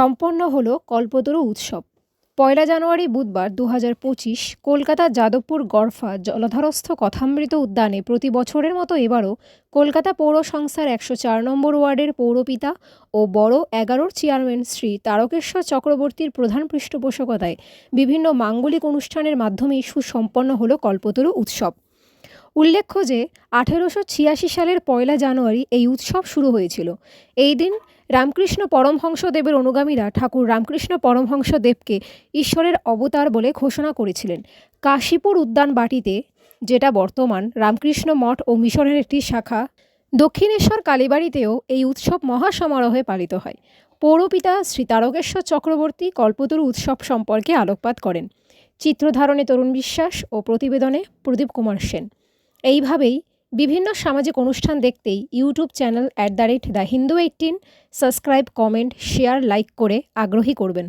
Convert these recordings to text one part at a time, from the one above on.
সম্পন্ন হলো কল্পতরু উৎসব। ১লা জানুয়ারি বুধবার ২০২৫ কলকাতার যাদবপুর গড়ফা জলাধারস্থ কথামৃত উদ্যানে প্রতি বছরের মতো এবারও কলকাতা পৌর সংস্থার ১০৪ নম্বর ওয়ার্ডের পৌরপিতা ও বড় ১১র চেয়ারম্যান শ্রী তারকেশ্বর চক্রবর্তীর প্রধান পৃষ্ঠপোষকতায় বিভিন্ন মাঙ্গলিক অনুষ্ঠানের মাধ্যমেই সুসম্পন্ন হলো কল্পতরু উৎসব। উল্লেখ্য যে ১৮৮৬ সালের ১লা জানুয়ারি এই উৎসব শুরু হয়েছিল। এই দিন রামকৃষ্ণ পরমহংসদেবের অনুগামীরা ঠাকুর রামকৃষ্ণ পরমহংসদেবকে ঈশ্বরের অবতার বলে ঘোষণা করেছিলেন। কাশীপুর উদ্যান বাটিতে, যেটা বর্তমান রামকৃষ্ণ মঠ ও মিশনের একটি শাখা, দক্ষিণেশ্বর কালীবাড়িতেও এই উৎসব মহাসমারোহে পালিত হয়। পৌরপিতা শ্রী তারকেশ্বর চক্রবর্তী কল্পতরু উৎসব সম্পর্কে আলোকপাত করেন। চিত্রধারণে তরুণ বিশ্বাস ও প্রতিবেদনে প্রদীপ কুমার সেন। এইভাবেই বিভিন্ন সামাজিক অনুষ্ঠান দেখতেই ইউটিউব চ্যানেল @দ্য হিন্দু18 সাবস্ক্রাইব, কমেন্ট, শেয়ার, লাইক করে আগ্রহী করবেন।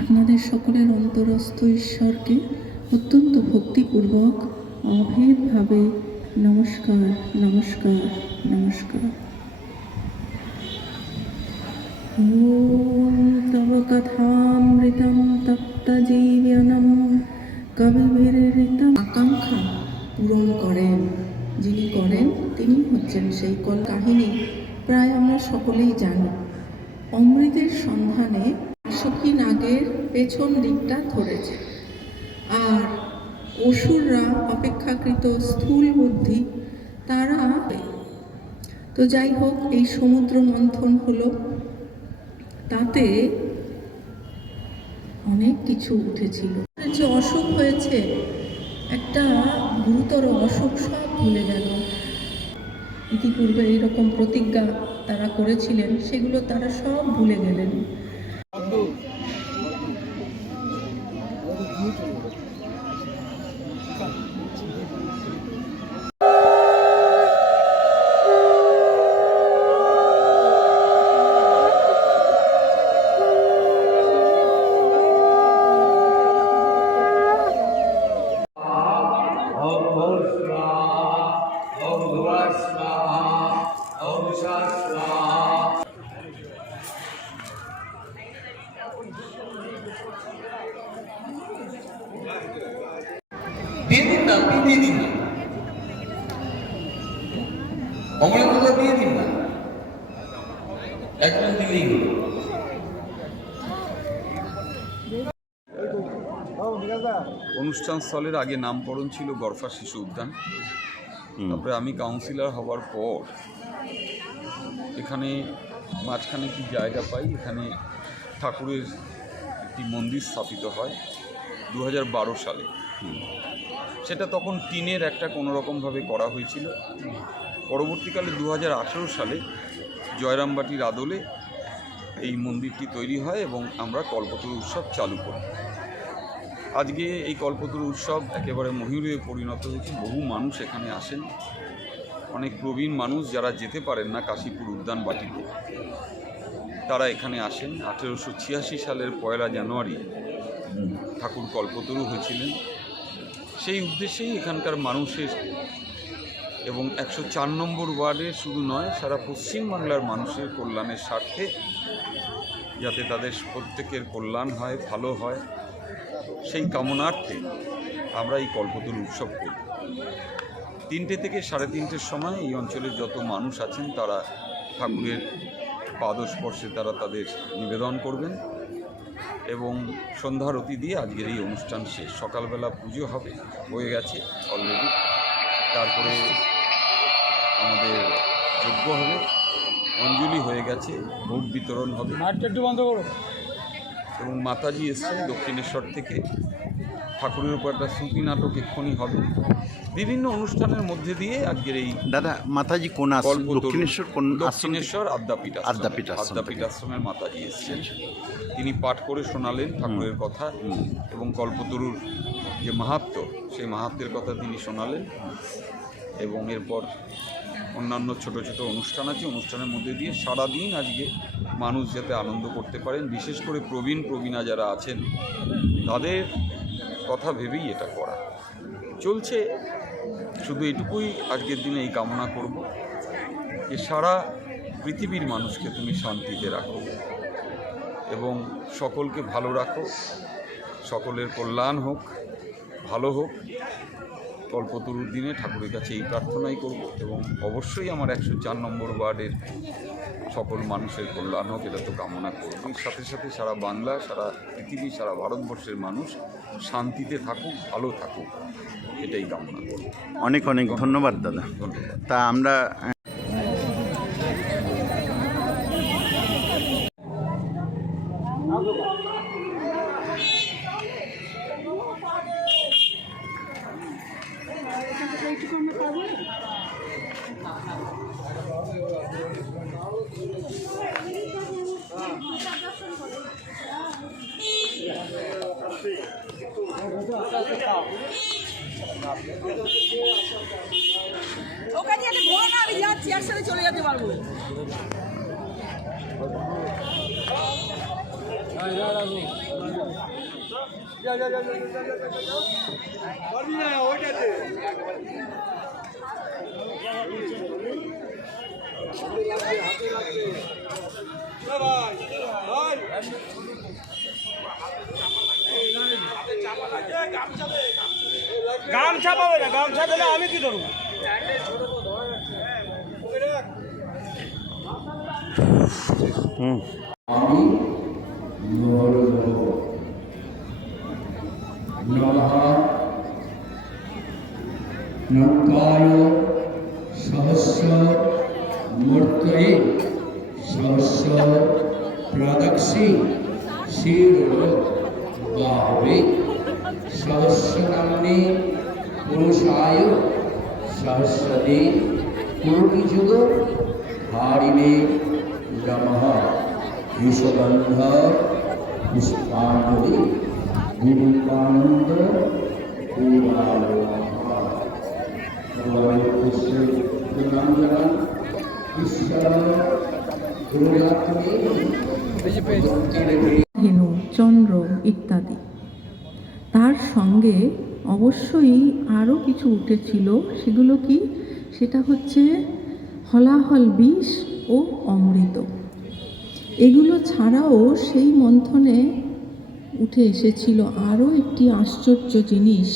আপনাদের সকলের অন্তরস্থ ঈশ্বরকে অত্যন্ত ভক্তিপূর্বক অভেদভাবে নমস্কার নমস্কার নমস্কার। ওম তব কথামৃতম তপ্তজীবনম কবিভিরৃতম। আকাঙ্ক্ষা পূরণ করেন যিনি করেন তিনি হচ্ছেন সেই কাহিনী প্রায় আমরা সকলেই জানি। অমৃতের সন্ধানে সখী নাগের পেছন দিকটা ধরেছে, আর অসুররা অপেক্ষাকৃত স্থূল বুদ্ধি, তারা তো যাই হোক এই সমুদ্র মন্থন হলো, তাতে অনেক কিছু উঠেছিল। যে অসুখ হয়েছে, একটা গুরুতর অসুখ, সব ভুলে গেল। ইতিপূর্বে এইরকম প্রতিজ্ঞা তারা করেছিলেন, সেগুলো তারা সব ভুলে গেলেন। দিয়ে দিন না, আপনি দিয়ে দিন না, অমৃতটা দিয়ে দিন না, একজন দিলেই হলো। অনুষ্ঠান স্থলের আগে নামকরণ ছিল গড়ফা শিশু উদ্যান। তারপরে আমি কাউন্সিলর হওয়ার পর এখানে মাঝখানে কি জায়গা পাই, এখানে ঠাকুরের একটি মন্দির স্থাপিত হয় 2012 সালে। সেটা তখন টিনের একটা কোনোরকমভাবে করা হয়েছিল। পরবর্তীকালে 2018 সালে জয়রামবাটির আদলে এই মন্দিরটি তৈরি হয় এবং আমরা কল্পতরু উৎসব চালু করি। আজকে এই কল্পতরু উৎসব একেবারে মহিরূহে পরিণত হয়েছে। বহু মানুষ এখানে আসেন, অনেক প্রবীণ মানুষ যারা যেতে পারেন না কাশীপুর উদ্যান বাটিতে, তারা এখানে আসেন। 1886 সালের 1লা জানুয়ারি ঠাকুর কল্পতরু হয়েছিলেন। সেই উদ্দেশ্যেই এখানকার মানুষের এবং 104 নম্বর ওয়ার্ডে শুধু নয়, সারা পশ্চিমবাংলার মানুষের কল্যাণের স্বার্থে যাতে তাদের প্রত্যেকের কল্যাণ হয়, ভালো হয়, সেই কামনার্থে আমরা এই কল্পতরু উৎসব করি। 3টে থেকে 3:30-র সময় এই অঞ্চলের যত মানুষ আছেন তারা ঠাকুরের পাদস্পর্শে তারা তাদের নিবেদন করবেন এবং সন্ধ্যারতি দিয়ে আজকের এই অনুষ্ঠান শেষ। সকালবেলা পুজো হবে, হয়ে গেছে অলরেডি, তারপরে আমাদের যজ্ঞ হবে, অঞ্জলি হয়ে গেছে, ভোগ বিতরণ হবে এবং মাতাজি এসছেন দক্ষিণেশ্বর থেকে, ঠাকুরের উপর একটা শ্রুতি নাটক এক্ষুনি হবে। বিভিন্ন অনুষ্ঠানের মধ্যে দিয়ে আজকের এই দাদা মাতাজি কোন দক্ষিণেশ্বর কোন দক্ষিণেশ্বর আদ্যাপীঠ আশ্রমের মাতাজি এসছেন। তিনি পাঠ করে শোনালেন ঠাকুরের কথা এবং কল্পতরুর যে মাহাত্ম্য, সেই মাহাত্ম্যের কথা তিনি শোনালেন এবং এরপর অন্যান্য ছোট ছোট অনুষ্ঠান আছে। অনুষ্ঠানের মধ্যে দিয়ে সারাদিন আজকে মানুষ যাতে আনন্দ করতে পারেন, বিশেষ করে প্রবীণা যারা আছেন তাদের কথা ভেবেই এটা করা চলছে। শুধু এটুকুই আজকের দিনে এই কামনা করব যে সারা পৃথিবীর মানুষকে তুমি শান্তিতে রাখো এবং সকলকে ভালো রাখো, সকলের কল্যাণ হোক, ভালো হোক। কল্পতরুর দিনে ঠাকুরের কাছে এই প্রার্থনাই করব এবং অবশ্যই আমার 104 নম্বর ওয়ার্ডের সকল মানুষের কল্যাণ হোক, এটা তো কামনা করব। সাথে সাথে সারা বাংলা, সারা পৃথিবী, সারা ভারতবর্ষের মানুষ শান্তিতে থাকুক, ভালো থাকুক, এটাই কামনা করব। অনেক অনেক ধন্যবাদ দাদা। ধন্যবাদ। তা আমরা ওকে নিয়ে ঘোরো না, আমি যাচ্ছি, একসাথে চলে যেতে পারবো। গামছা পাবে না, গামছা দিলে আমি কি ধরবো? আমি নৌকায় সহস্র মূর্তয়ে সহস্র প্রদক্ষি শির বাহবে সহস্রনাম্নে পুরুষায় সহস্রদে কোটি যুগ হারিণে নমঃ। বিশ্বগন্ধ পুষ্পাঞ্জলি বিবেকানন্দ ধেনু, চন্দ্র ইত্যাদি। তার সঙ্গে অবশ্যই আরও কিছু উঠেছিল। সেগুলো কি? সেটা হচ্ছে হলাহল বিষ ও অমৃত। এগুলো ছাড়াও সেই মন্থনে উঠে এসেছিল আরও একটি আশ্চর্য জিনিস,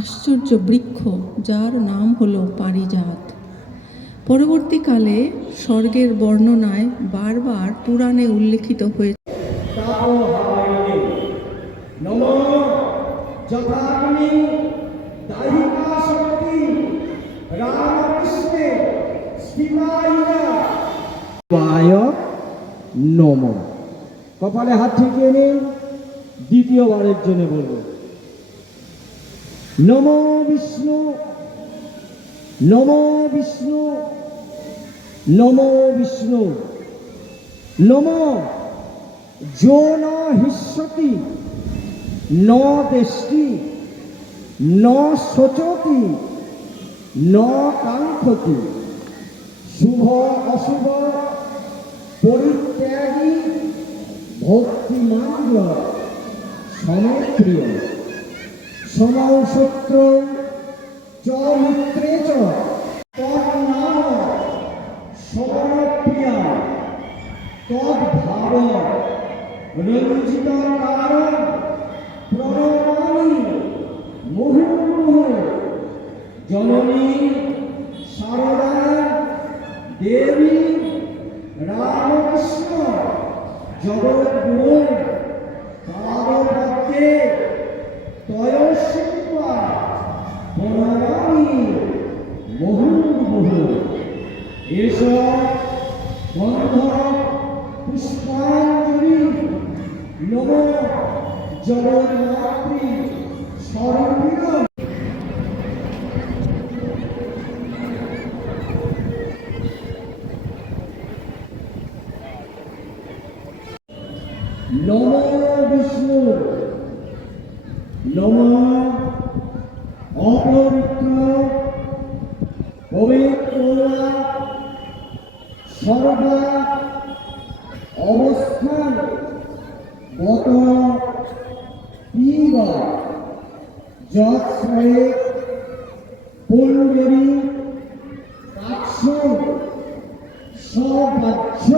আশ্চর্য বৃক্ষ, যার নাম হলো পারিজাত। পরবর্তীকালে স্বর্গের বর্ণনায় বারবার পুরাণে উল্লেখিত হয়েছে। নমঃ। কপালে হাত ঠেকিয়ে নিন, দ্বিতীয়বারের জন্য বলবো নমো বিষ্ণু, নমো বিষ্ণু, নমো বিষ্ণু, নমো যো ন হিষ্যতি ন দেষ্টি ন শোচতি ন কাঙ্ক্ষতি শুভ অশুভ পরিত্যাগী ভক্তিমান্দ্র সমপ্রিয় সমৌশত্র চ মিত্রে চ তন্নাম সমপ্রিয়া তদ্ভাব রঞ্জিত কারণ প্রণমামি মুহুর্মুহু জননী সারদা দেবী রামকৃষ্ণ জগৎগুরু পাদপদ্মে তয়স্বা প্রণমামি মুহুর্মুহু এসব বন্ধন পুষ্পাঞ্জলি নম জগন্নাথী স্বরূপিণ নম বিষ্ণু নম অপবিত্র পবিত্র সর্বা অবস্থান গত পিবা যৎশ্রয়ে পুণ্ডরী কাক্ষ সবাচ্য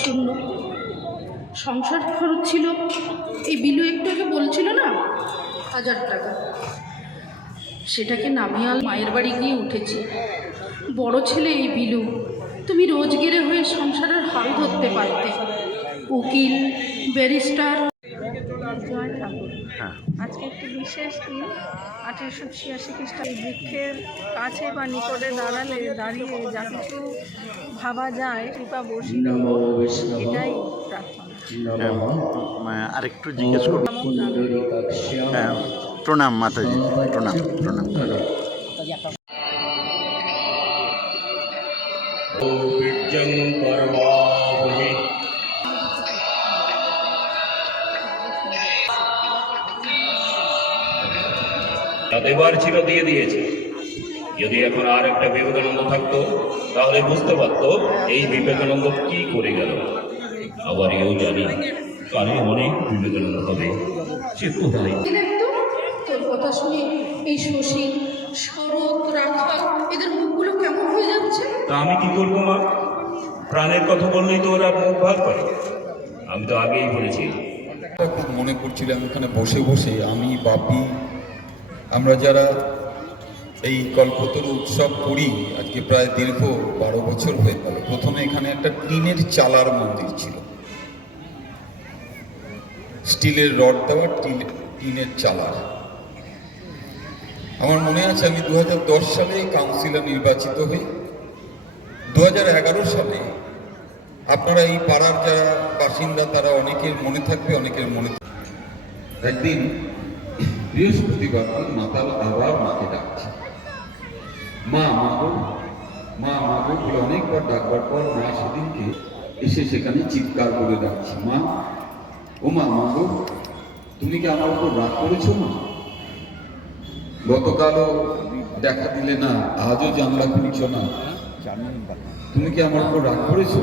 শূন্য সংসার খরচ ছিল। এই বিলু একটু আগে বলছিল না 1000 টাকা, সেটাকে নামিয়ে মায়ের বাড়ি গিয়ে উঠেছি। বড় ছেলে এই বিলু, তুমি রোজগেরে হয়ে সংসারের হাল ধরতে পারতে। উকিল, ব্যারিস্টার। জয় ঠাকুর। আজকে একটি বিশেষ দিন। 1886 খ্রিস্টাব্দে বৃক্ষের কাছে বা নিকটে দাঁড়িয়ে যা কিছু ভাবা যায় কৃপা বর্ষিত নমো হোক, বিষ্ণু এটাই প্রার্থনা। আরেকটু জিজ্ঞেস করব। পুণ্ডরীকাক্ষ্যাং হ্যাঁ, প্রণাম মাতাজি, প্রণাম প্রণাম। বীর্যং করবাবহি এবার ছিল দিয়ে দিয়েছে। যদি এখন আর একটা বিবেকানন্দ থাকতো তাহলে বুঝতে পারতো এই বিবেকানন্দ কি করে গেল। আবার এও জানি কানে অনেক বিবেকানন্দ হবে, সে কোথায়। দেখতো তোর কথা শুনে এই শশী, শরৎ, রাখাল এদের মুখগুলো কেমন হয়ে যাচ্ছে। তা আমি কি করবো মা? প্রাণের কথা বললেই তো ওরা মুখ ভাগ করে। আমি তো আগেই বলেছি। খুব মনে পড়ছিল আমি ওখানে বসে বসে, আমি বাপি, আমরা যারা এই কল্পতরু উৎসব করি আজকে প্রায় দীর্ঘ 12 বছর হয়ে গেল। প্রথমে এখানে একটা টিনের চালার মন্দির ছিল, স্টিলের রড দেওয়া টিনের চালার। আমার মনে আছে আমি 2010 সালে কাউন্সিলর নির্বাচিত হই। 2011 সালে আপনারা এই পাড়ার যারা বাসিন্দা তারা অনেকের মনে থাকবে, অনেকের মনে থাকবে। একদিন বৃহস্পতিবার মাতাল আবার মাকে ডাকছে, মা মাগো, মা মাগো বলে অনেকবার ডাকবার পর মা সেদিনকে এসে সেখানে চিৎকার করে ডাকছে, মা ও মা মাগো, তুমি কি আমার উপর রাগ করেছো মা? গতকালও দেখা দিলে না, আজও জানলা খুলছো না, তুমি কি আমার উপর রাগ করেছো?